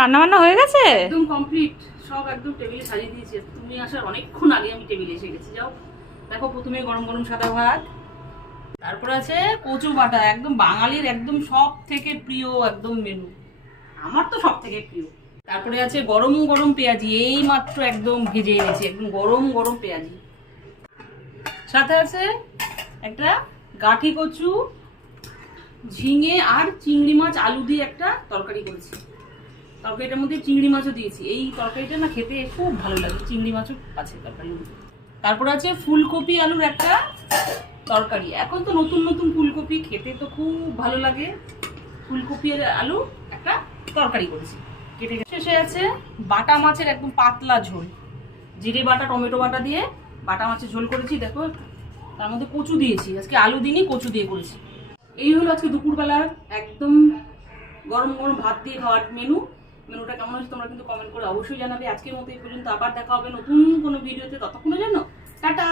রান্না বান্না হয়ে গেছে? একদম কমপ্লিট, সব একদম টেবিলে সাজিয়ে দিয়েছি। তুমি আসার অনেকক্ষণ আগে আমি টেবিলে এসে গেছি। যাও দেখো, প্রথমে গরম গরম সাদা ভাত, তারপর আছে কচু বাটা, একদম বাঙালির একদম সব থেকে প্রিয় একদম মেনু, আমার তো সব থেকে প্রিয়। তারপরে আছে গরম গরম পেঁয়াজি, এই মাত্র একদম ভেজে এনেছি, একদম গরম গরম পেঁয়াজি। সাথে আছে একটা গাঠি কচু, ঝিঙে আর চিংড়ি মাছ আলু দিয়ে একটা তরকারি করেছি। তরকারিটার মধ্যে চিংড়ি মাছও দিয়েছি। এই তরকারিটা না খেতে খুব ভালো লাগে, চিংড়ি মাছও আছে তরকারির মধ্যে। তারপর আছে ফুলকপি আলুর একটা তরকারি। এখন তো নতুন নতুন ফুলকপি খেতে তো খুব ভালো লাগে, ফুলকপি আর আলু একটা তরকারি করেছি কেটে। শেষে আছে বাটা মাছের একদম পাতলা ঝোল, জিরে বাটা টমেটো বাটা দিয়ে বাটা মাছের ঝোল করেছি। দেখো তার মধ্যে কচু দিয়েছি, আজকে আলু দিনই কচু দিয়ে করেছি। এই হলো আজকে দুপুরবেলার একদম গরম গরম ভাত দিয়ে খাওয়ার মেনুটা কেমন হচ্ছে তোমরা কিন্তু কমেন্ট করে অবশ্যই জানাবে। আজকের মতো এই পর্যন্ত, আবার দেখা হবে নতুন কোনো ভিডিওতে। ততক্ষণের জন্য টাটা।